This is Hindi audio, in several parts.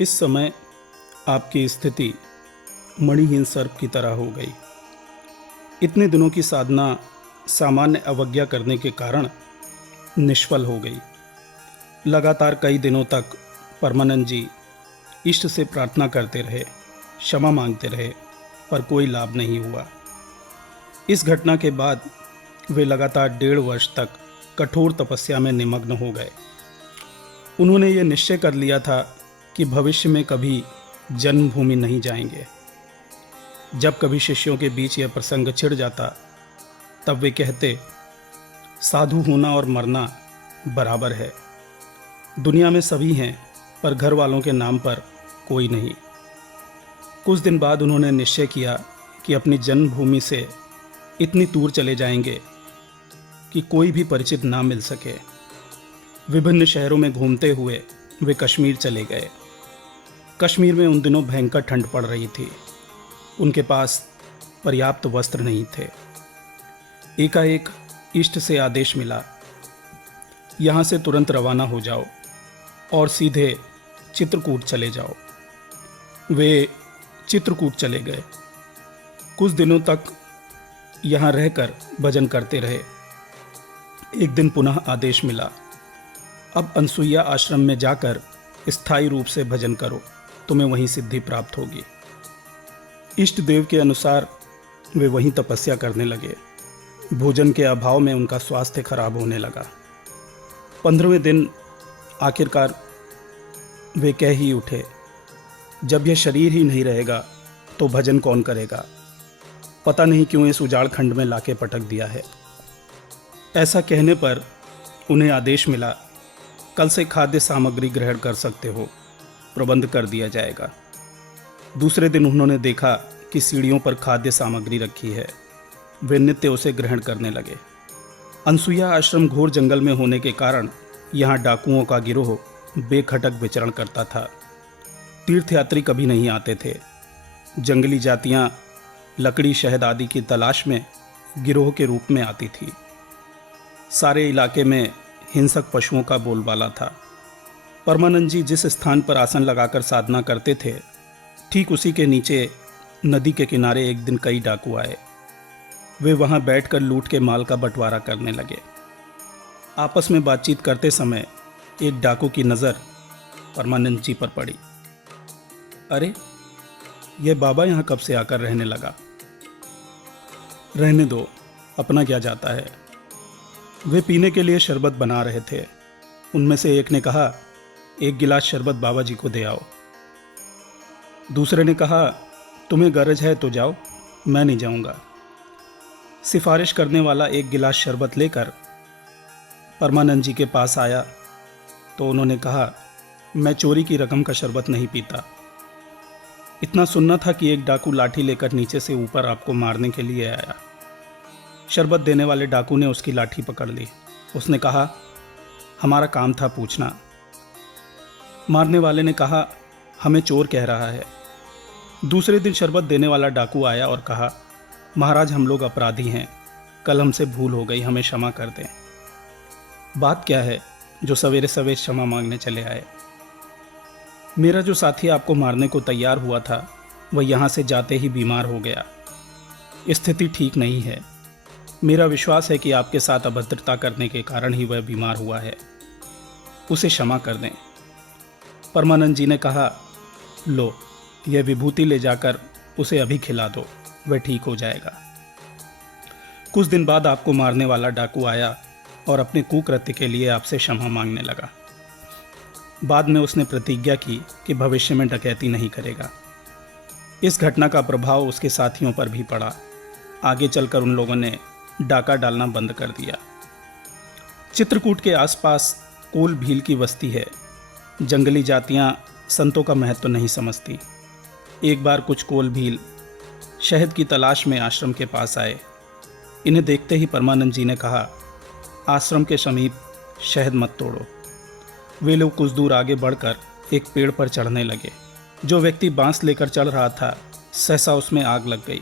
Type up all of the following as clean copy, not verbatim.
इस समय आपकी स्थिति मणिहीन सर्प की तरह हो गई। इतने दिनों की साधना सामान्य अवज्ञा करने के कारण निष्फल हो गई। लगातार कई दिनों तक परमानंद जी इष्ट से प्रार्थना करते रहे, क्षमा मांगते रहे, पर कोई लाभ नहीं हुआ। इस घटना के बाद वे लगातार 1.5 वर्ष तक कठोर तपस्या में निमग्न हो गए। उन्होंने ये निश्चय कर लिया था कि भविष्य में कभी जन्मभूमि नहीं जाएंगे। जब कभी शिष्यों के बीच यह प्रसंग छिड़ जाता, तब वे कहते, साधु होना और मरना बराबर है। दुनिया में सभी हैं, पर घर वालों के नाम पर कोई नहीं। कुछ दिन बाद उन्होंने निश्चय किया कि अपनी जन्मभूमि से इतनी दूर चले जाएंगे कि कोई भी परिचित ना मिल सके। विभिन्न शहरों में घूमते हुए वे कश्मीर चले गए। कश्मीर में उन दिनों भयंकर ठंड पड़ रही थी। उनके पास पर्याप्त वस्त्र नहीं थे। एकाएक इष्ट से आदेश मिला, यहाँ से तुरंत रवाना हो जाओ और सीधे चित्रकूट चले जाओ। वे चित्रकूट चले गए। कुछ दिनों तक यहाँ रहकर भजन करते रहे। एक दिन पुनः आदेश मिला, अब अनसुईया आश्रम में जाकर स्थायी रूप से भजन करो, तुम्हें वहीं सिद्धि प्राप्त होगी। इष्ट देव के अनुसार वे वहीं तपस्या करने लगे। भोजन के अभाव में उनका स्वास्थ्य खराब होने लगा। 15वें दिन आखिरकार वे कह ही उठे, जब यह शरीर ही नहीं रहेगा तो भजन कौन करेगा। पता नहीं क्यों इस उजाड़ खंड में लाके पटक दिया है। ऐसा कहने पर उन्हें आदेश मिला, कल से खाद्य सामग्री ग्रहण कर सकते हो, प्रबंध कर दिया जाएगा। दूसरे दिन उन्होंने देखा कि सीढ़ियों पर खाद्य सामग्री रखी है। वे नित्य उसे ग्रहण करने लगे। अनसुईया आश्रम घोर जंगल में होने के कारण यहाँ डाकुओं का गिरोह बेखटक विचरण करता था। तीर्थयात्री कभी नहीं आते थे। जंगली जातियाँ लकड़ी, शहद आदि की तलाश में गिरोह के रूप में आती थी। सारे इलाके में हिंसक पशुओं का बोलबाला था। परमानंद जी जिस स्थान पर आसन लगाकर साधना करते थे, ठीक उसी के नीचे नदी के किनारे एक दिन कई डाकू आए। वे वहां बैठकर लूट के माल का बंटवारा करने लगे। आपस में बातचीत करते समय एक डाकू की नज़र परमानंद जी पर पड़ी। अरे, यह बाबा यहाँ कब से आकर रहने लगा। रहने दो, अपना क्या जाता है। वे पीने के लिए शरबत बना रहे थे। उनमें से एक ने कहा, एक गिलास शरबत बाबा जी को दे आओ। दूसरे ने कहा, तुम्हें गरज है तो जाओ, मैं नहीं जाऊंगा। सिफारिश करने वाला एक गिलास शरबत लेकर परमानंद जी के पास आया तो उन्होंने कहा, मैं चोरी की रकम का शरबत नहीं पीता। इतना सुनना था कि एक डाकू लाठी लेकर नीचे से ऊपर आपको मारने के लिए आया। शरबत देने वाले डाकू ने उसकी लाठी पकड़ ली। उसने कहा, हमारा काम था पूछना। मारने वाले ने कहा, हमें चोर कह रहा है। दूसरे दिन शरबत देने वाला डाकू आया और कहा, महाराज, हम लोग अपराधी हैं, कल हमसे भूल हो गई, हमें क्षमा कर दें। बात क्या है जो सवेरे सवेरे क्षमा मांगने चले आए। मेरा जो साथी आपको मारने को तैयार हुआ था, वह यहाँ से जाते ही बीमार हो गया। स्थिति ठीक नहीं है। मेरा विश्वास है कि आपके साथ अभद्रता करने के कारण ही वह बीमार हुआ है। उसे क्षमा कर दें। परमानंद जी ने कहा, लो, यह विभूति ले जाकर उसे अभी खिला दो, वह ठीक हो जाएगा। कुछ दिन बाद आपको मारने वाला डाकू आया और अपने कुकृत्य के लिए आपसे क्षमा मांगने लगा। बाद में उसने प्रतिज्ञा की कि भविष्य में डकैती नहीं करेगा। इस घटना का प्रभाव उसके साथियों पर भी पड़ा। आगे चलकर उन लोगों ने डाका डालना बंद कर दिया। चित्रकूट के आसपास कोल भील की बस्ती है। जंगली जातियां संतों का महत्व नहीं समझती। एक बार कुछ कोल भील शहद की तलाश में आश्रम के पास आए। इन्हें देखते ही परमानंद जी ने कहा, आश्रम के समीप शहद मत तोड़ो। वे लोग कुछ दूर आगे बढ़कर एक पेड़ पर चढ़ने लगे। जो व्यक्ति बांस लेकर चढ़ रहा था, सहसा उसमें आग लग गई।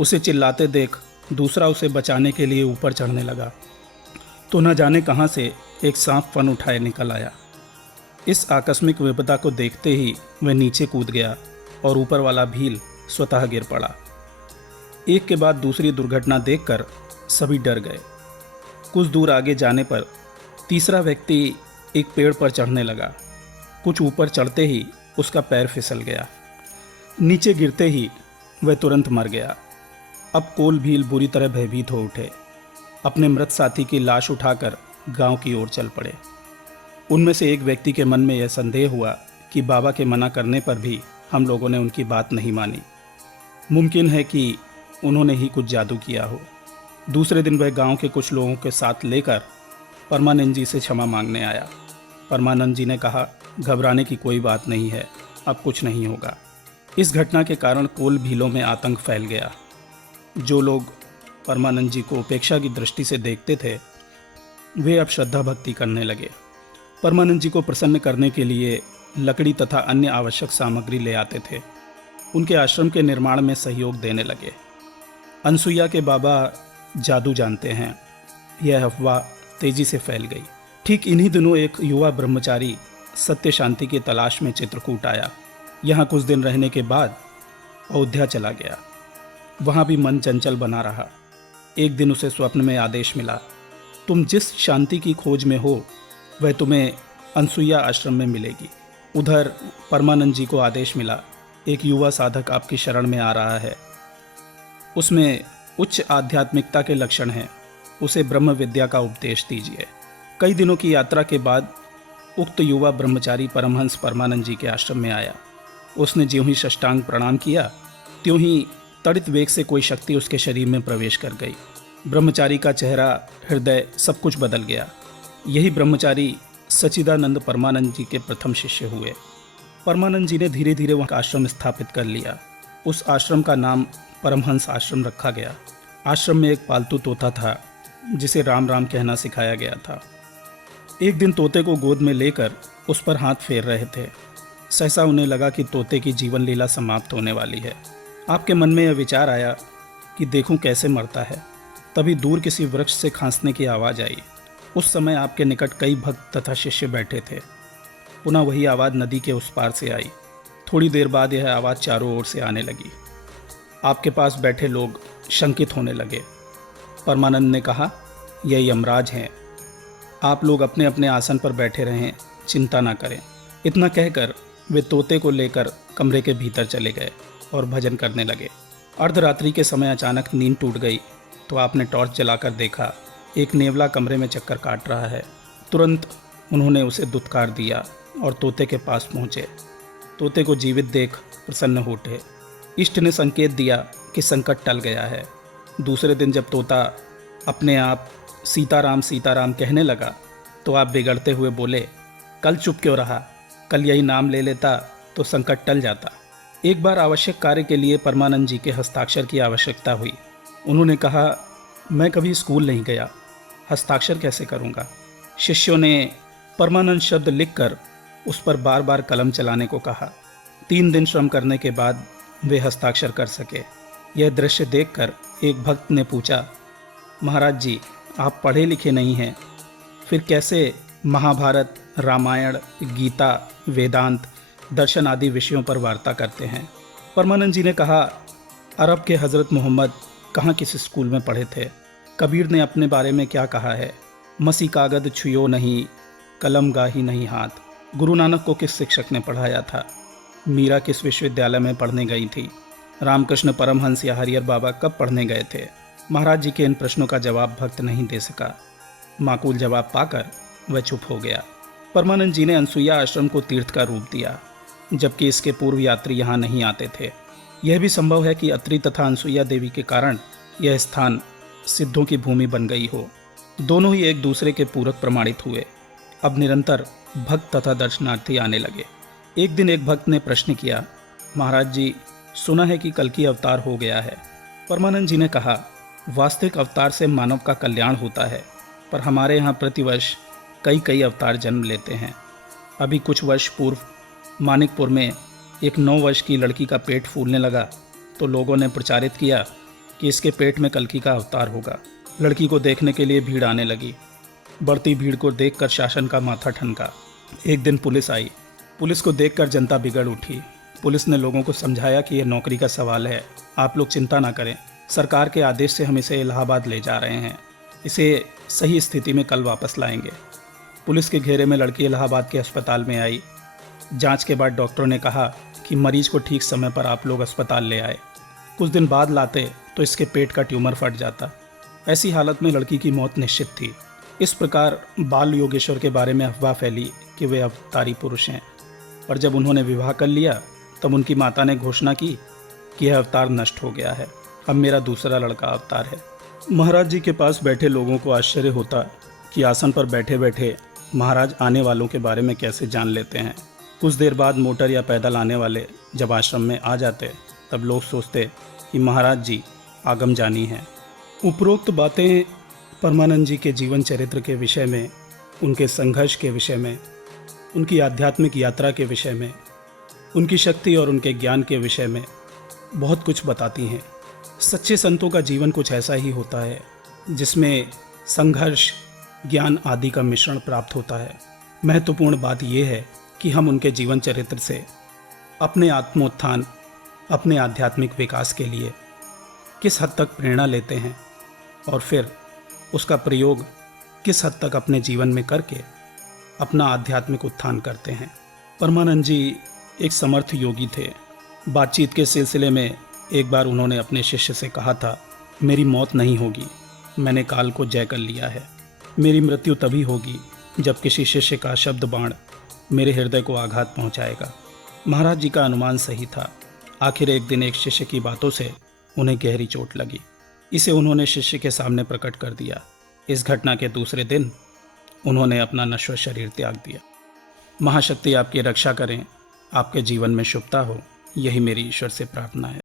उसे चिल्लाते देख दूसरा उसे बचाने के लिए ऊपर चढ़ने लगा तो न जाने कहाँ से एक सांप फन उठाए निकल आया। इस आकस्मिक विपदा को देखते ही वह नीचे कूद गया और ऊपर वाला भील स्वतः गिर पड़ा। एक के बाद दूसरी दुर्घटना देखकर सभी डर गए। कुछ दूर आगे जाने पर तीसरा व्यक्ति एक पेड़ पर चढ़ने लगा। कुछ ऊपर चढ़ते ही उसका पैर फिसल गया। नीचे गिरते ही वह तुरंत मर गया। अब कोल भील बुरी तरह भयभीत हो उठे। अपने मृत साथी की लाश उठाकर गांव की ओर चल पड़े। उनमें से एक व्यक्ति के मन में यह संदेह हुआ कि बाबा के मना करने पर भी हम लोगों ने उनकी बात नहीं मानी। मुमकिन है कि उन्होंने ही कुछ जादू किया हो। दूसरे दिन वह गांव के कुछ लोगों के साथ लेकर परमानंद जी से क्षमा मांगने आया। परमानंद जी ने कहा, घबराने की कोई बात नहीं है, अब कुछ नहीं होगा। इस घटना के कारण कोल भीलों में आतंक फैल गया। जो लोग परमानंद जी को उपेक्षा की दृष्टि से देखते थे, वे अब श्रद्धा भक्ति करने लगे। परमानंद जी को प्रसन्न करने के लिए लकड़ी तथा अन्य आवश्यक सामग्री ले आते थे। उनके आश्रम के निर्माण में सहयोग देने लगे। अनसुईया के बाबा जादू जानते हैं, यह अफवाह तेजी से फैल गई। ठीक इन्हीं दिनों एक युवा ब्रह्मचारी सत्य शांति की तलाश में चित्रकूट आया। यहाँ कुछ दिन रहने के बाद अयोध्या चला गया। वहाँ भी मन चंचल बना रहा। एक दिन उसे स्वप्न में आदेश मिला, तुम जिस शांति की खोज में हो वह तुम्हें अनसुईया आश्रम में मिलेगी। उधर परमानंद जी को आदेश मिला, एक युवा साधक आपकी शरण में आ रहा है। उसमें उच्च आध्यात्मिकता के लक्षण हैं, उसे ब्रह्म विद्या का उपदेश दीजिए। कई दिनों की यात्रा के बाद उक्त युवा ब्रह्मचारी परमहंस परमानंद जी के आश्रम में आया। उसने ज्यों ही साष्टांग प्रणाम किया, त्यों ही तड़ित वेग से कोई शक्ति उसके शरीर में प्रवेश कर गई। ब्रह्मचारी का चेहरा, हृदय, सब कुछ बदल गया। यही ब्रह्मचारी सच्चिदानंद परमानंद जी के प्रथम शिष्य हुए। परमानंद जी ने धीरे धीरे वहाँ आश्रम स्थापित कर लिया। उस आश्रम का नाम परमहंस आश्रम रखा गया। आश्रम में एक पालतू तोता था जिसे राम राम कहना सिखाया गया था। एक दिन तोते को गोद में लेकर उस पर हाथ फेर रहे थे। सहसा उन्हें लगा कि तोते की जीवन लीला समाप्त होने वाली है। आपके मन में यह विचार आया कि देखूं कैसे मरता है। तभी दूर किसी वृक्ष से खांसने की आवाज़ आई। उस समय आपके निकट कई भक्त तथा शिष्य बैठे थे। पुनः वही आवाज़ नदी के उस पार से आई। थोड़ी देर बाद यह आवाज़ चारों ओर से आने लगी। आपके पास बैठे लोग शंकित होने लगे। परमानंद ने कहा, यह यमराज हैं, आप लोग अपने अपने आसन पर बैठे रहें, चिंता ना करें। इतना कहकर वे तोते को लेकर कमरे के भीतर चले गए और भजन करने लगे। अर्धरात्रि के समय अचानक नींद टूट गई तो आपने टॉर्च जलाकर देखा, एक नेवला कमरे में चक्कर काट रहा है। तुरंत उन्होंने उसे दुत्कार दिया और तोते के पास पहुँचे। तोते को जीवित देख प्रसन्न हो उठे। इष्ट ने संकेत दिया कि संकट टल गया है। दूसरे दिन जब तोता अपने आप सीताराम कहने लगा तो आप बिगड़ते हुए बोले, कल चुप क्यों रहा, कल यही नाम ले लेता तो संकट टल जाता। एक बार आवश्यक कार्य के लिए परमानंद जी के हस्ताक्षर की आवश्यकता हुई। उन्होंने कहा, मैं कभी स्कूल नहीं गया, हस्ताक्षर कैसे करूँगा। शिष्यों ने परमानंद शब्द लिखकर उस पर बार बार कलम चलाने को कहा। 3 दिन श्रम करने के बाद वे हस्ताक्षर कर सके। यह दृश्य देखकर एक भक्त ने पूछा, महाराज जी, आप पढ़े लिखे नहीं हैं, फिर कैसे महाभारत, रामायण, गीता, वेदांत, दर्शन आदि विषयों पर वार्ता करते हैं। परमानंद जी ने कहा, अरब के हज़रत मोहम्मद कहाँ किस स्कूल में पढ़े थे। कबीर ने अपने बारे में क्या कहा है, मसी कागद छुयो नहीं, कलम गाही नहीं हाथ। गुरु नानक को किस शिक्षक ने पढ़ाया था। मीरा किस विश्वविद्यालय में पढ़ने गई थी। रामकृष्ण परमहंस या हरिहर बाबा कब पढ़ने गए थे। महाराज जी के इन प्रश्नों का जवाब भक्त नहीं दे सका। माकूल जवाब पाकर वह चुप हो गया। परमानंद जी ने अनसुईया आश्रम को तीर्थ का रूप दिया, जबकि इसके पूर्व यात्री यहाँ नहीं आते थे। यह भी संभव है कि अत्रि तथा अनसुईया देवी के कारण यह स्थान सिद्धों की भूमि बन गई हो। दोनों ही एक दूसरे के पूरक प्रमाणित हुए। अब निरंतर भक्त तथा दर्शनार्थी आने लगे। एक दिन एक भक्त ने प्रश्न किया, महाराज जी, सुना है कि कल की अवतार हो गया है। परमानंद जी ने कहा, वास्तविक अवतार से मानव का कल्याण होता है, पर हमारे यहाँ प्रतिवर्ष कई अवतार जन्म लेते हैं। अभी कुछ वर्ष पूर्व मानिकपुर में एक 9 वर्ष की लड़की का पेट फूलने लगा तो लोगों ने प्रचारित किया कि इसके पेट में कल्कि का अवतार होगा। लड़की को देखने के लिए भीड़ आने लगी। बढ़ती भीड़ को देखकर शासन का माथा ठनका। एक दिन पुलिस आई। पुलिस को देखकर जनता बिगड़ उठी। पुलिस ने लोगों को समझाया कि यह नौकरी का सवाल है, आप लोग चिंता ना करें, सरकार के आदेश से हम इसे इलाहाबाद ले जा रहे हैं, इसे सही स्थिति में कल वापस लाएंगे। पुलिस के घेरे में लड़की इलाहाबाद के अस्पताल में आई। जांच के बाद डॉक्टरों ने कहा कि मरीज को ठीक समय पर आप लोग अस्पताल ले आए। कुछ दिन बाद लाते तो इसके पेट का ट्यूमर फट जाता। ऐसी हालत में लड़की की मौत निश्चित थी। इस प्रकार बाल योगेश्वर के बारे में अफवाह फैली कि वे अवतारी पुरुष हैं, और जब उन्होंने विवाह कर लिया तब उनकी माता ने घोषणा की कि यह अवतार नष्ट हो गया है, अब मेरा दूसरा लड़का अवतार है। महाराज जी के पास बैठे लोगों को आश्चर्य होता कि आसन पर बैठे बैठे महाराज आने वालों के बारे में कैसे जान लेते हैं। कुछ देर बाद मोटर या पैदल आने वाले जब आश्रम में आ जाते तब लोग सोचते कि महाराज जी आगम जानी हैं। उपरोक्त बातें परमानंद जी के जीवन चरित्र के विषय में, उनके संघर्ष के विषय में, उनकी आध्यात्मिक यात्रा के विषय में, उनकी शक्ति और उनके ज्ञान के विषय में बहुत कुछ बताती हैं। सच्चे संतों का जीवन कुछ ऐसा ही होता है जिसमें संघर्ष, ज्ञान आदि का मिश्रण प्राप्त होता है। महत्वपूर्ण बात यह है कि हम उनके जीवन चरित्र से अपने आत्मोत्थान, अपने आध्यात्मिक विकास के लिए किस हद तक प्रेरणा लेते हैं और फिर उसका प्रयोग किस हद तक अपने जीवन में करके अपना आध्यात्मिक उत्थान करते हैं। परमानंद जी एक समर्थ योगी थे। बातचीत के सिलसिले में एक बार उन्होंने अपने शिष्य से कहा था, मेरी मौत नहीं होगी, मैंने काल को जय कर लिया है। मेरी मृत्यु तभी होगी जब किसी शिष्य का शब्द बाण मेरे हृदय को आघात पहुंचाएगा। महाराज जी का अनुमान सही था। आखिर एक दिन एक शिष्य की बातों से उन्हें गहरी चोट लगी। इसे उन्होंने शिष्य के सामने प्रकट कर दिया। इस घटना के दूसरे दिन उन्होंने अपना नश्वर शरीर त्याग दिया। महाशक्ति आपकी रक्षा करें, आपके जीवन में शुभता हो, यही मेरी ईश्वर से प्रार्थना है।